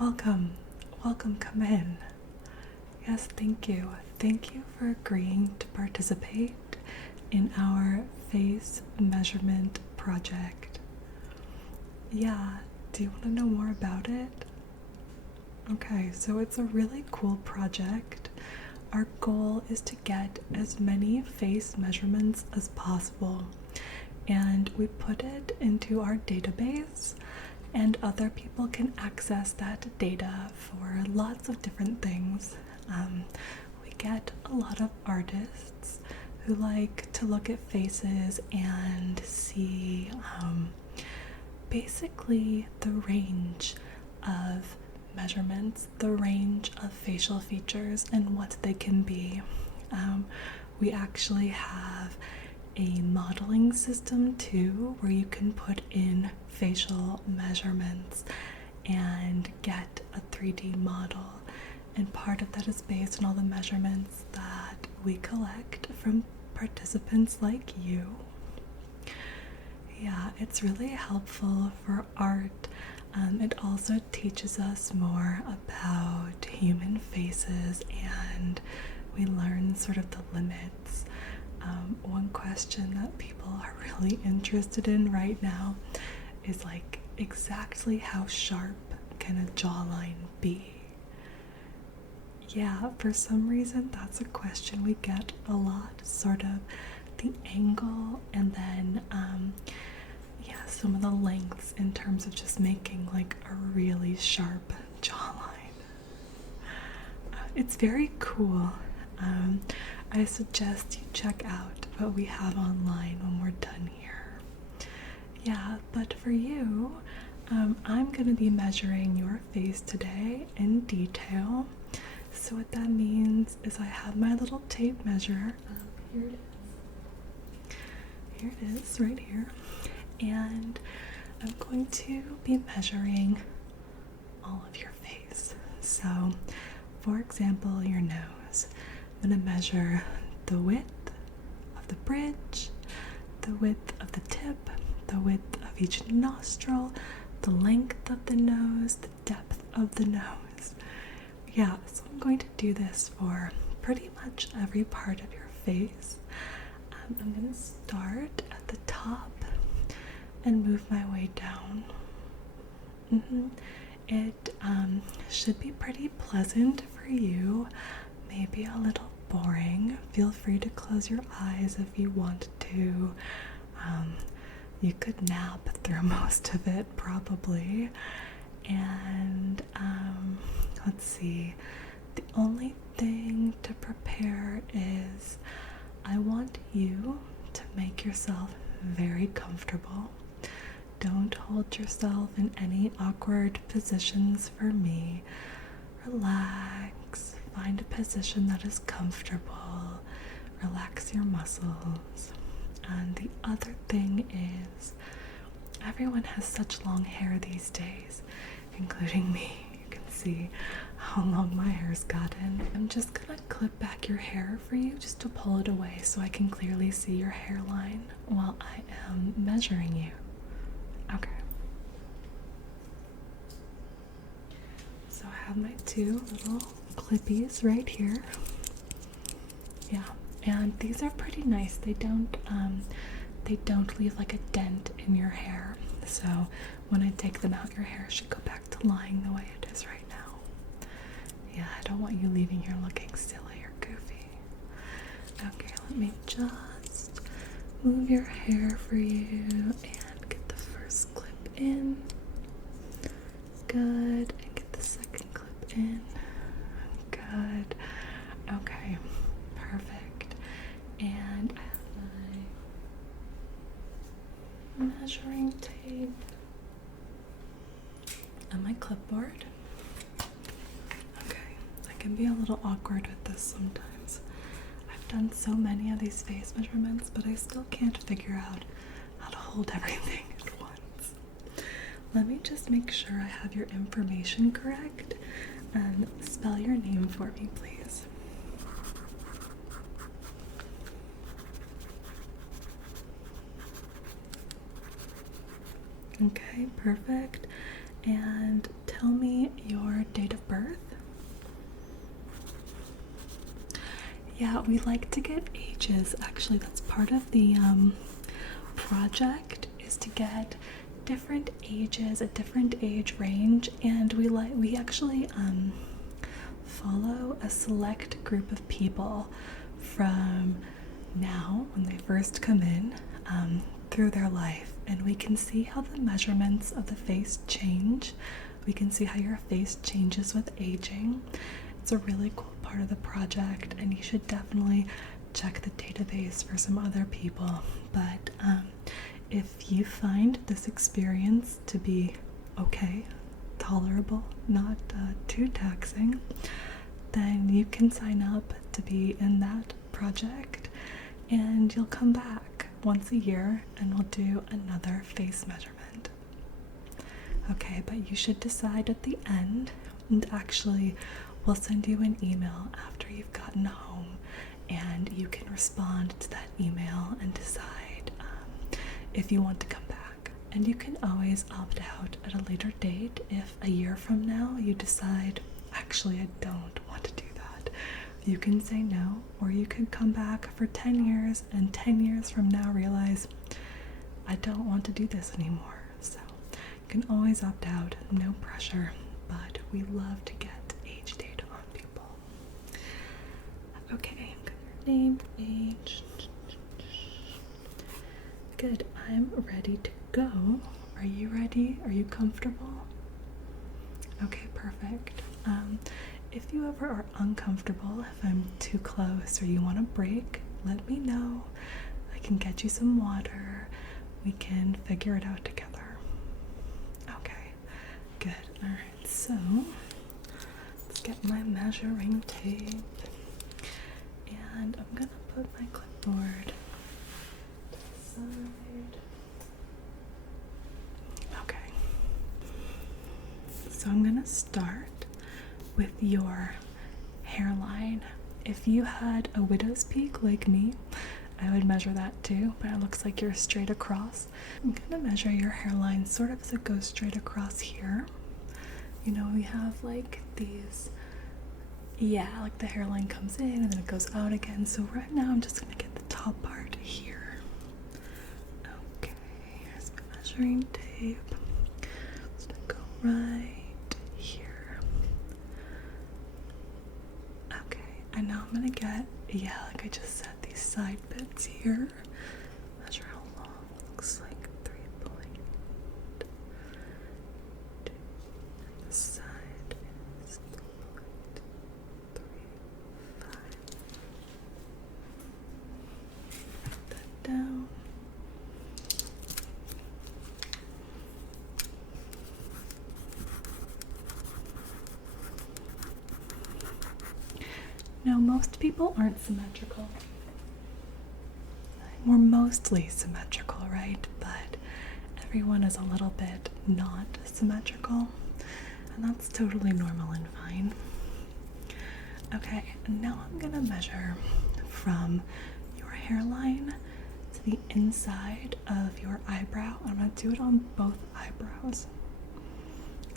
welcome. Welcome, come in. Yes, thank you. Thank you for agreeing to participate in our face measurement project. Yeah, do you want to know more about it? Okay, so it's a really cool project. Our goal is to get as many face measurements as possible, and we put it into our database, and other people can access that data for lots of different things. We get a lot of artists who like to look at faces and see basically the range of measurements, the range of facial features, and what they can be. We actually have a modeling system too, where you can put in facial measurements and get a 3D model. And part of that is based on all the measurements that we collect from participants like you. Yeah, it's really helpful for art. It also teaches us more about human faces, and we learn sort of the limits. One question that people are really interested in right now is like, exactly how sharp can a jawline be? Yeah, for some reason that's a question we get a lot, sort of the angle, and then some of the lengths in terms of just making like a really sharp jawline. It's very cool. I suggest you check out what we have online when we're done here. Yeah, but for you, I'm going to be measuring your face today in detail. So what that means is I have my little tape measure. Here it is. Here it is, right here. And I'm going to be measuring all of your face. So, for example, your nose. I'm going to measure the width of the bridge, the width of the tip, the width of each nostril, the length of the nose, the depth of the nose. Yeah, so I'm going to do this for pretty much every part of your face. I'm going to start at the top and move my way down. It should be pretty pleasant for you, maybe a little boring. Feel free to close your eyes if you want to. You could nap through most of it, probably. And let's see, the only thing to prepare is I want you to make yourself very comfortable. Don't hold yourself in any awkward positions for me. Relax, find a position that is comfortable, relax your muscles. And the other thing is, everyone has such long hair these days, including me. You can see how long my hair's gotten. I'm just gonna clip back your hair for you just to pull it away so I can clearly see your hairline while I am measuring you. Okay. So I have my two little clippies right here. Yeah, and these are pretty nice. They don't leave like a dent in your hair. So when I take them out, your hair should go back to lying the way it is right now. Yeah, I don't want you leaving here looking silly or goofy. Okay, let me just move your hair for you and get the first clip in. Good. And get the second clip in. Good. Okay, perfect. And I have my measuring tape and my clipboard. Okay, I can be a little awkward with this sometimes. I've done so many of these face measurements, but I still can't figure out how to hold everything at once. Let me just make sure I have your information correct and spell your name for me, please. Okay, perfect. And tell tell me your date of birth? Yeah, we like to get ages. Actually, that's part of the project, is to get different ages, a different age range, and we actually follow a select group of people from now when they first come in through their life, and we can see how the measurements of the face change. We can see how your face changes with aging. It's a really cool part of the project, and you should definitely check the database for some other people. But if you find this experience to be okay, tolerable, not too taxing, then you can sign up to be in that project, and you'll come back once a year and we'll do another face measurement. Okay, but you should decide at the end, and actually we'll send you an email after you've gotten home, and you can respond to that email and decide if you want to come back. And you can always opt out at a later date if a year from now you decide, actually I don't want to do that. You can say no, or you could come back for 10 years and 10 years from now realize, I don't want to do this anymore. So you can always opt out, no pressure, but we love to get age data on people. Okay, name, age. Good, I'm ready to go. Are you ready? Are you comfortable? Okay, perfect. If you ever are uncomfortable, if I'm too close or you want a break, let me know. I can get you some water. We can figure it out together. Okay, good. All right, so let's get my measuring tape. And I'm gonna put my clipboard to the side. Okay. So I'm gonna start with your hairline. If you had a widow's peak like me, I would measure that too, but it looks like you're straight across. I'm gonna measure your hairline sort of as it goes straight across here. You know, we have like these, yeah, like the hairline comes in and then it goes out again. So right now I'm just gonna get the top part here. Okay, here's my measuring tape. Just gonna go right here. Okay, and now I'm gonna get, yeah, like I just said, these side bits here. Measure how long. Looks like 3.2. The side is 3.35. Put that down. Now, most people aren't symmetrical. We're mostly symmetrical, right? But everyone is a little bit not symmetrical, and that's totally normal and fine. Okay, and now I'm gonna measure from your hairline to the inside of your eyebrow. I'm gonna do it on both eyebrows.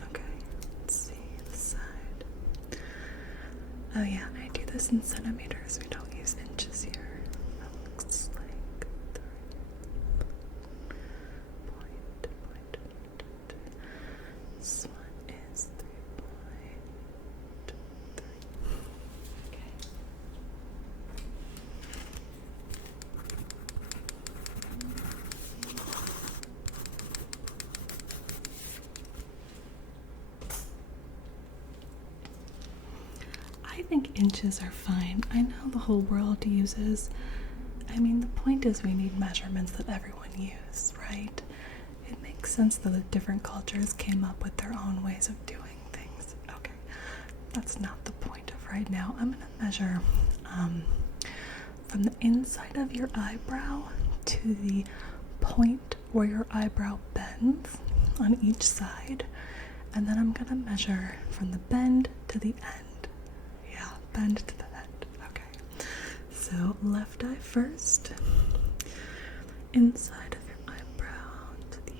Okay, let's see the side. Oh yeah, I do this in centimeters. We don't use inches here. That looks like 3. This one is 3.3. Okay. I think inches are fine. I know the whole world uses, I mean, the point is we need measurements that everyone uses, right? It makes sense that the different cultures came up with their own ways of doing things. Okay, that's not the point of right now. I'm gonna measure from the inside of your eyebrow to the point where your eyebrow bends on each side, and then I'm gonna measure from the bend to the end. Yeah, bend to the end. Okay, so left eye first, inside of your eyebrow to the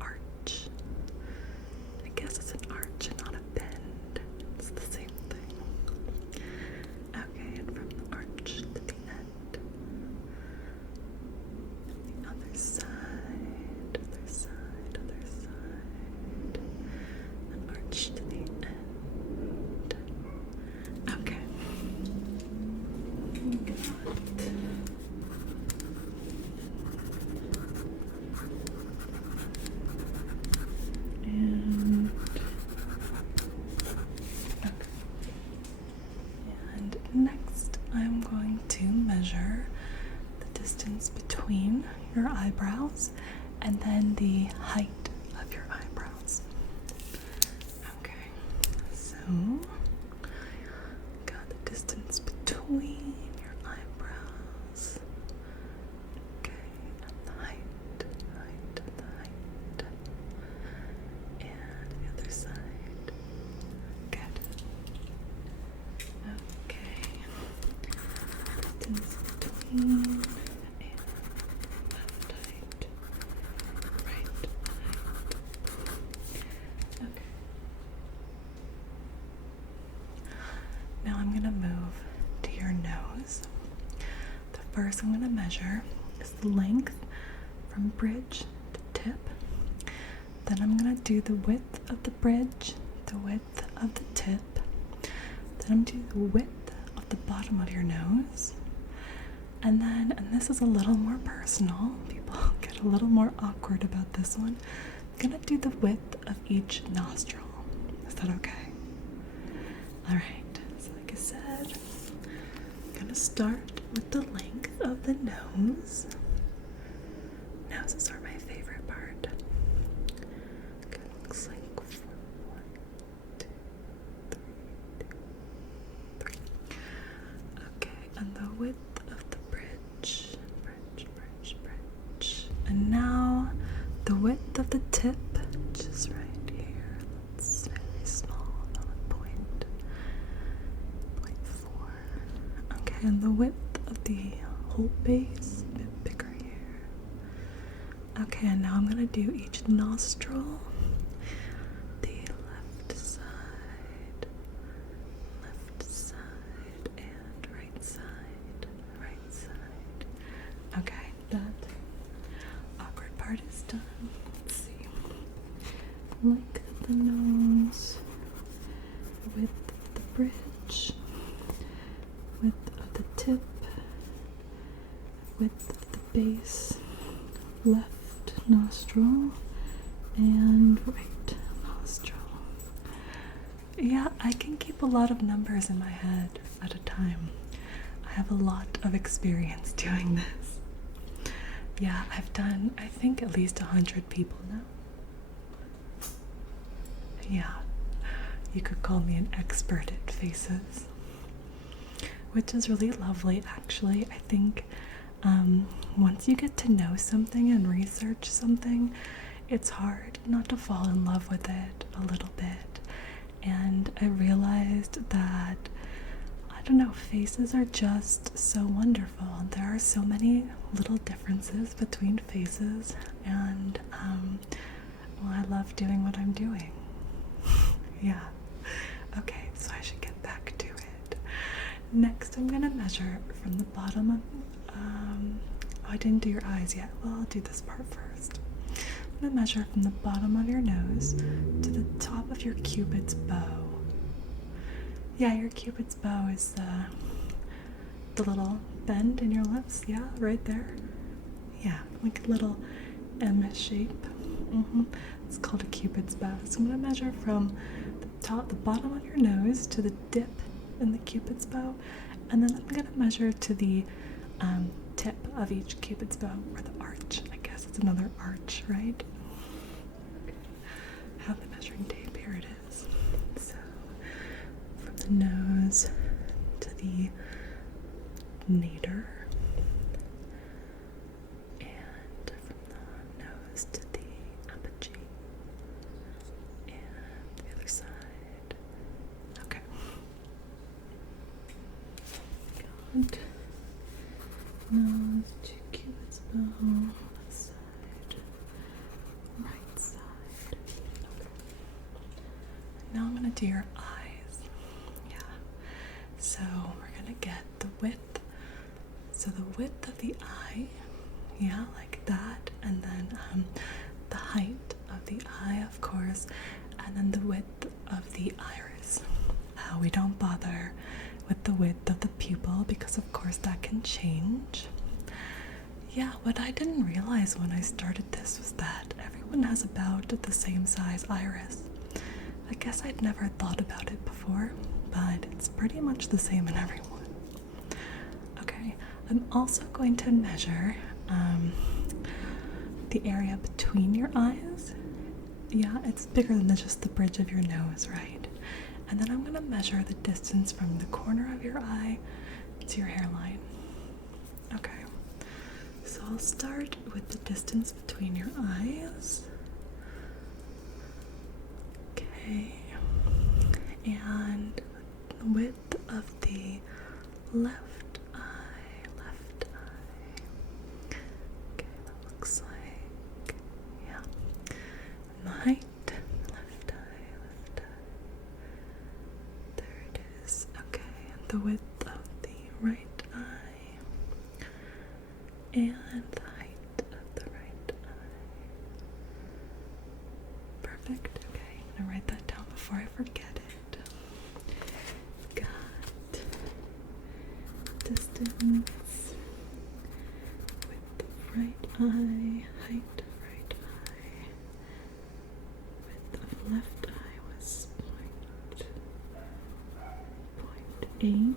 arch. I guess it's an arch. distance between your eyebrows and then the height of your eyebrows. Okay, so got the distance between your eyebrows. Okay, and the height, and the other side. Good. Okay, distance between and left height, right height. Okay. Now I'm gonna move to your nose. The first I'm gonna measure is the length from bridge to tip. Then I'm gonna do the width of the bridge, the width of the tip. Then I'm gonna do the width of the bottom of your nose. And then, and this is a little more personal, people get a little more awkward about this one, I'm gonna do the width of each nostril. Is that okay? Alright, so like I said, I'm gonna start with the length of the nose. Noses are my favorite part. Okay, looks like 1, 2, 3, 2, 3. Okay, and the width of the bridge. And now the width of the tip, just right here. It's very small, not a point. 0.4. Okay, and the width of the whole base, a bit bigger here. Okay, and now I'm gonna do each nostril. The left side, and right side. Okay, that awkward part is done. Let's see. Length of the nose, width of the bridge, width of the tip, width of the base, left nostril, and right nostril. Yeah, I can keep a lot of numbers in my head at a time. I have a lot of experience doing this. Yeah, I've done, I think, at least 100 people now. Yeah, you could call me an expert at faces, which is really lovely, actually. I think once you get to know something and research something, it's hard not to fall in love with it a little bit. And I realized that, I don't know, faces are just so wonderful. There are so many little differences between faces, and well, I love doing what I'm doing. Yeah. Okay, so I should get back to it. Next, I'm gonna measure from the bottom of, oh, I didn't do your eyes yet. Well, I'll do this part first. I'm gonna measure from the bottom of your nose to the top of your cupid's bow. Yeah, your cupid's bow is the little bend in your lips. Yeah, right there. Yeah, like a little M shape. It's called a cupid's bow. So I'm gonna measure from the bottom of your nose to the dip in the cupid's bow, and then I'm gonna measure to the tip of each cupid's bow, or the arch. I guess it's another arch, right? Okay. I have the measuring tape. Here it is. So from the nose to the nadir, and from the nose to the apogee, and the other side. Okay. Good. Nose to cupid's bow, left side, right side. Okay. Now I'm gonna do your eyes. Yeah. So we're gonna get the width. So the width of the eye, yeah, like that, and then the height of the eye, of course, and then the width of the iris. We don't bother with the width of the pupil because, of course, that can change. Yeah, what I didn't realize when I started this was that everyone has about the same size iris. I guess I'd never thought about it before, but it's pretty much the same in everyone. Okay, I'm also going to measure the area between your eyes. Yeah, it's bigger than just the bridge of your nose, right? And then I'm going to measure the distance from the corner of your eye to your hairline. Okay, so I'll start with the distance between your eyes. Okay, and the width of the left eye, Okay, that looks like, yeah. And the height, left eye. There it is. Okay, and the width of the right eye. And the height of the right eye. Perfect. Okay, I'm gonna write that down before I forget it. Got distance with the right eye, height of right eye, width of left eye was point 0.8, and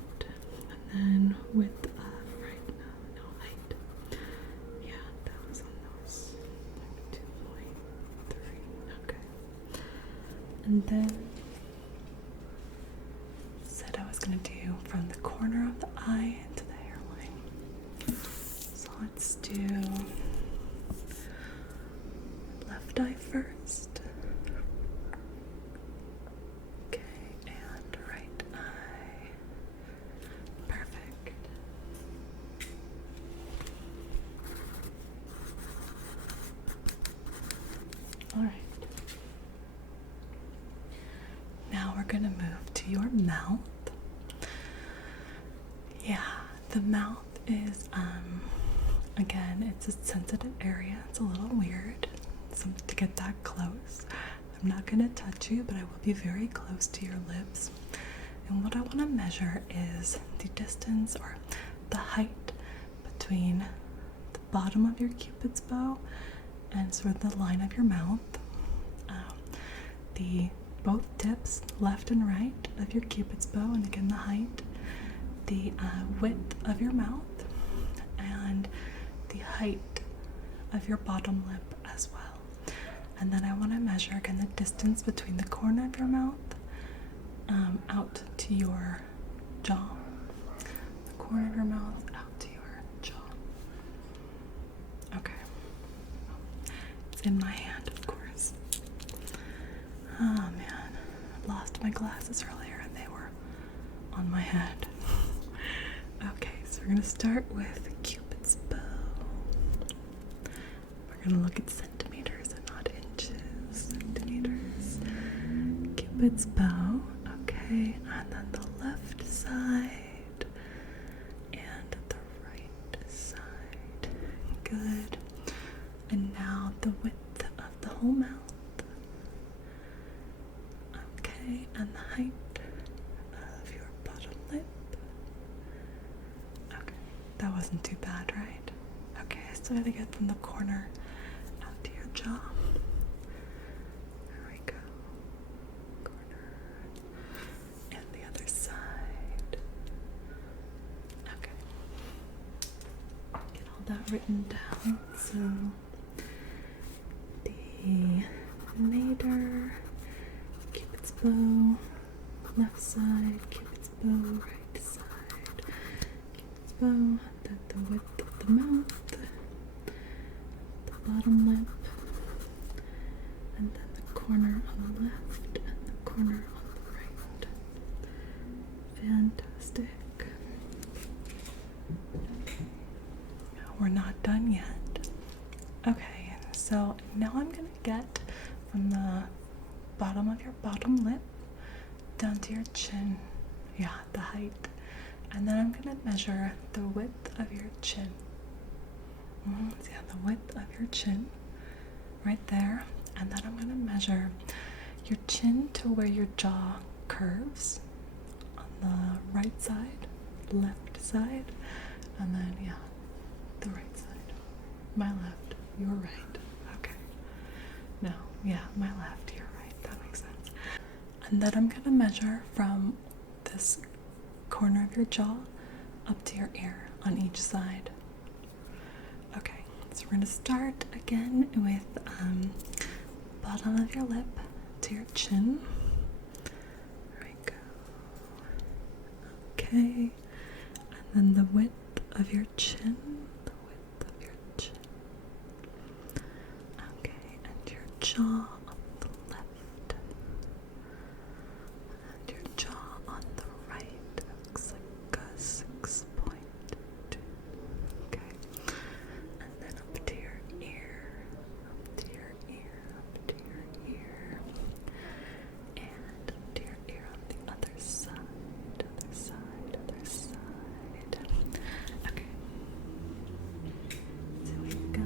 then width of right no height. Yeah, that was on those like 2.3. Okay, and then said I was gonna do from the corner of the eye to the hairline. So let's do left eye first. Okay, and right eye. Perfect. All right. Now we're gonna move to your mouth. Yeah, the mouth is, again, it's a sensitive area. It's a little weird to get that close. I'm not gonna touch you, but I will be very close to your lips. And what I wanna measure is the distance or the height between the bottom of your cupid's bow and sort of the line of your mouth. Both tips, left and right of your cupid's bow, and again the height, the width of your mouth, and the height of your bottom lip as well. And then I want to measure again the distance between the corner of your mouth out to your jaw. The corner of your mouth out to your jaw. Okay. It's in my hand, of course. Oh man, I lost my glasses earlier and they were on my head. Okay, so we're gonna start with Cupid's bow. We're gonna look at centimeters and not inches. Centimeters. Cupid's bow. Okay, and then the left side and the right side. Good. And now the width of the whole mouth. Okay, and the height of your bottom lip. Okay, that wasn't too bad, right? Okay, I still gotta get from the corner out to your jaw. There we go. Corner. And the other side. Okay. Get all that written down. So, the nadir, Cupid's bow, left side, Cupid's bow, right side, Cupid's bow, then the width of the mouth, the bottom lip, and then the corner on the left and the corner on the right. Fantastic. We're not done yet. Okay, so now I'm gonna get from the bottom of your bottom lip down to your chin. Yeah, the height. And then I'm gonna measure the width of your chin. So yeah, the width of your chin right there. And then I'm gonna measure your chin to where your jaw curves on the right side, left side, and then yeah, the right side. My left, your right. Okay. No, yeah, my left, your right. That makes sense. And then I'm gonna measure from this corner of your jaw up to your ear. on each side. Okay, so we're going to start again with bottom of your lip to your chin. There we go. Okay, and then the width of your chin. The width of your chin. Okay, and your jaw on the left. And your jaw on the right. Looks like a 6.2. Okay. And then up to your ear. Up to your ear. Up to your ear. And up to your ear on the other side. Other side. Other side. Okay. So we've got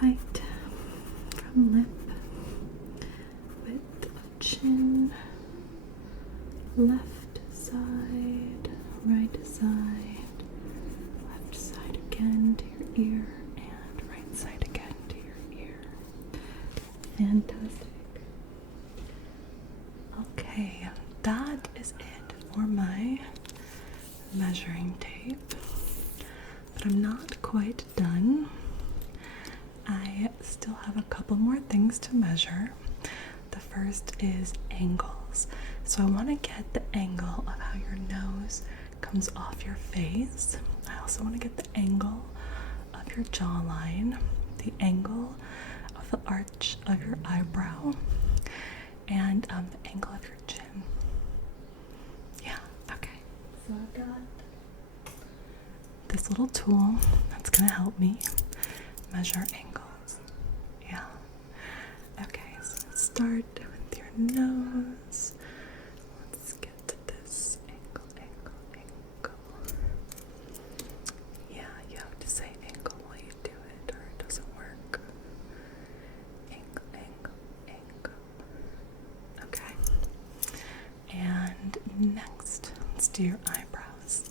height from lip, width of chin, left side, right side, left side again to your ear, and right side again to your ear. Fantastic. Okay, that is it for my measuring tape, but I'm not quite done. I still have a couple more things to measure. The first is angles. So I want to get the angle of how your nose comes off your face. I also want to get the angle of your jawline, the angle of the arch of your eyebrow, and the angle of your chin. Yeah, okay. So I've got this little tool that's going to help me measure angles. Yeah. Okay, so let's start with your nose. Let's get to this angle. Yeah, you have to say angle while you do it, or it doesn't work. Angle. Okay. And next, let's do your eyebrows.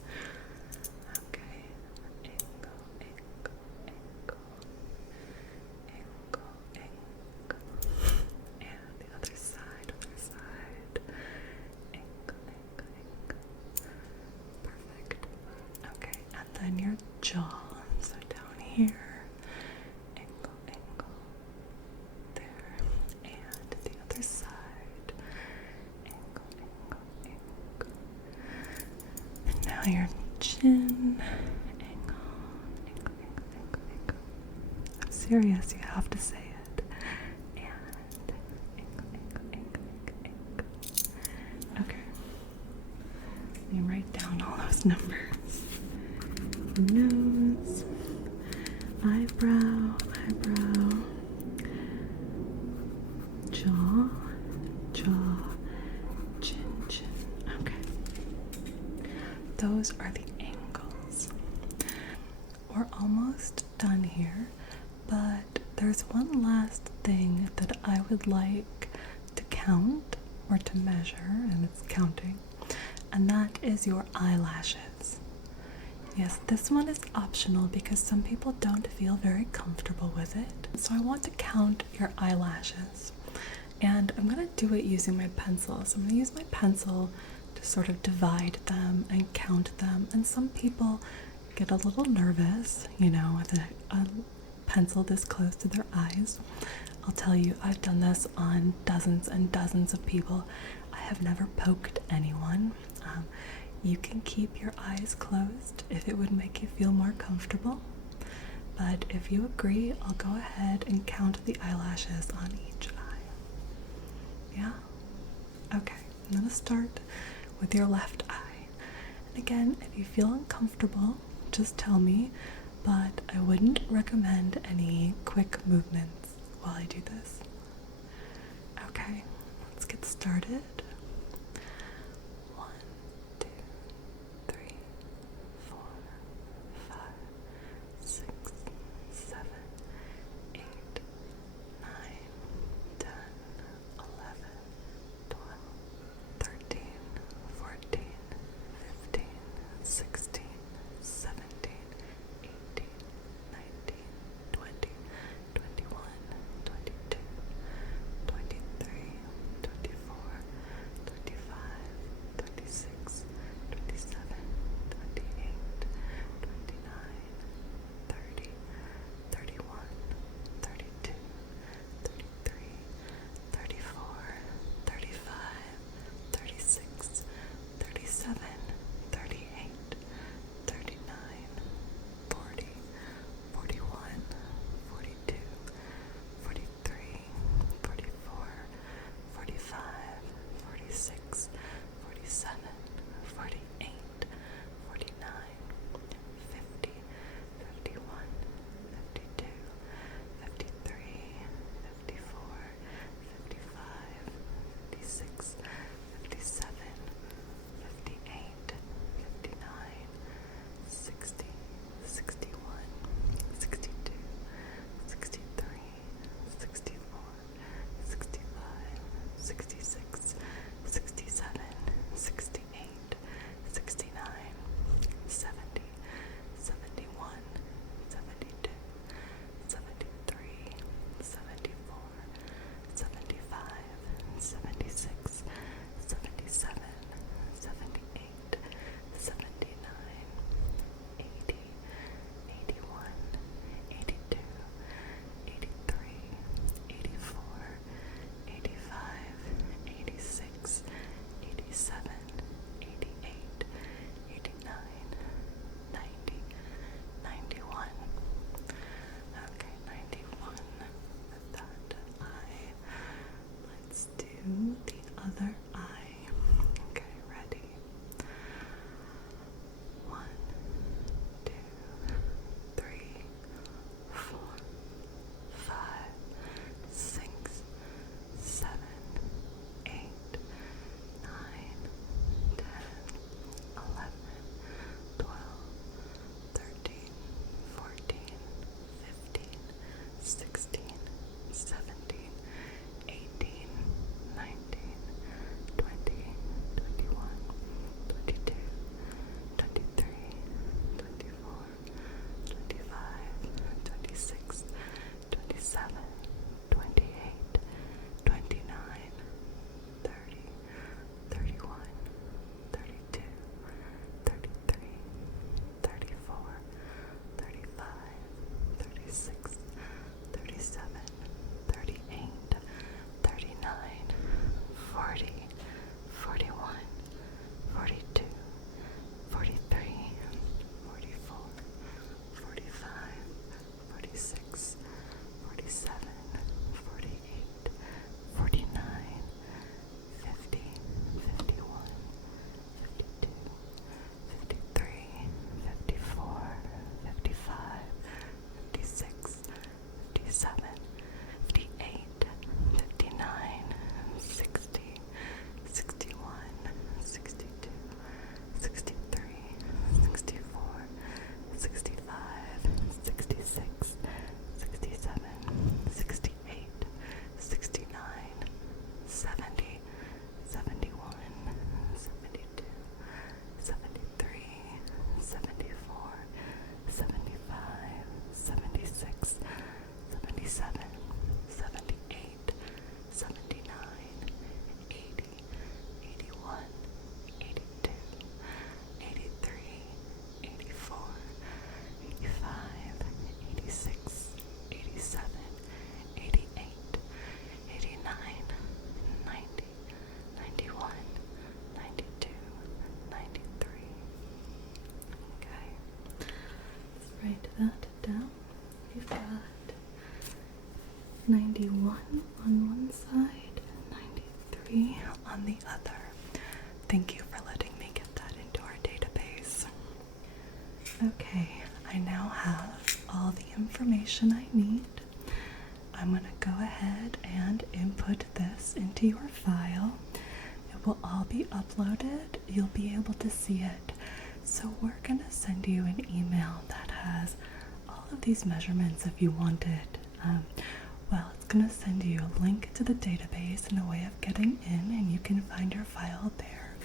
Okay. Angle. And the other side. Angle. Perfect. Okay, and then your jaw. So down here. Angle. There. And the other side. Angle. And now your chin. Angle. I'm serious, you have to say it. And angle. Okay. Let me write down all those numbers. Nose, eyebrow, jaw, chin. Okay. Those are the angles. We're almost done here, but there's one last thing that I would like to count or to measure, and it's counting, and that is your eyelashes. Yes, this one is optional because some people don't feel very comfortable with it. So I want to count your eyelashes, and I'm going to do it using my pencil. So I'm going to use my pencil to sort of divide them and count them, and some people get a little nervous, with a pencil this close to their eyes. I'll tell you, I've done this on dozens and dozens of people. I have never poked anyone. You can keep your eyes closed if it would make you feel more comfortable. But if you agree, I'll go ahead and count the eyelashes on each eye. Yeah? Okay, I'm going to start with your left eye. And again, if you feel uncomfortable, just tell me, but I wouldn't recommend any quick movements while I do this. Okay, let's get started. 1, 2, 3, 4, 5, 6, 7, 8, 9, 10, 11, 12, 13, 14, 15, 16, 17, 18, 19, 20, 21, 22, 23, 24, write that down. We've got 91 on one side and 93 on the other. Thank you for letting me get that into our database. Okay, I now have all the information I need. I'm going to go ahead and input this into your file. It will all be uploaded. You'll be able to see it. So we're going to send you an email that has all of these measurements if you want it. Well, it's going to send you a link to the database and a way of getting in, and you can find your file there.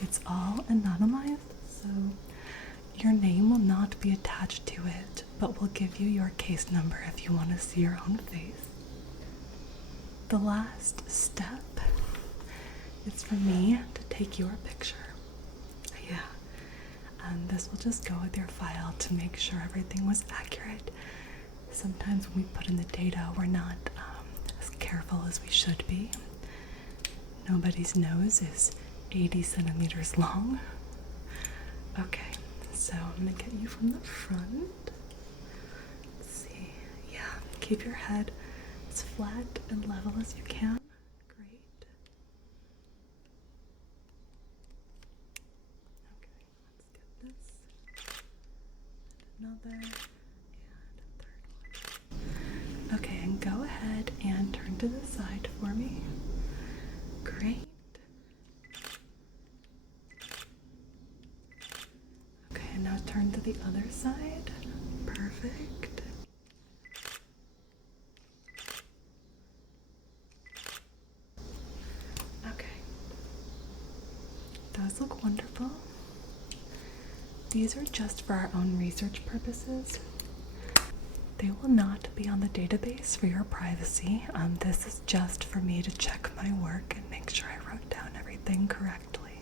It's all anonymized, so your name will not be attached to it, but we'll give you your case number if you want to see your own face. The last step is for me to take your picture. Yeah. And this will just go with your file to make sure everything was accurate. Sometimes when we put in the data, we're not as careful as we should be. Nobody's nose is 80 centimeters long. Okay, so I'm gonna get you from the front. Let's see, yeah, keep your head as flat and level as you can. Great. Okay, let's get this. Another. Okay, and go ahead and turn to the side for me. Great. Okay, and now turn to the other side. Perfect. Okay. Those look wonderful. These are just for our own research purposes. They will not be on the database for your privacy. This is just for me to check my work and make sure I wrote down everything correctly.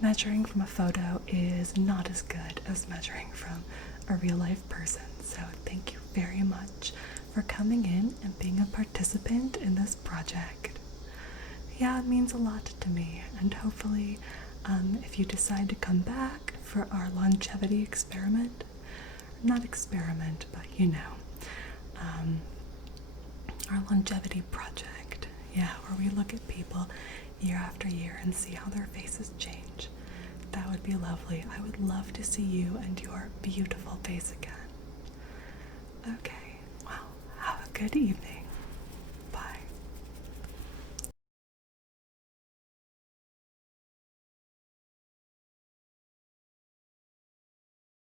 Measuring from a photo is not as good as measuring from a real life person, so thank you very much for coming in and being a participant in this project. Yeah, it means a lot to me, and hopefully if you decide to come back for our longevity experiment, not experiment, but you know, our longevity project, yeah, where we look at people year after year and see how their faces change. That would be lovely. I would love to see you and your beautiful face again. Okay, well, have a good evening.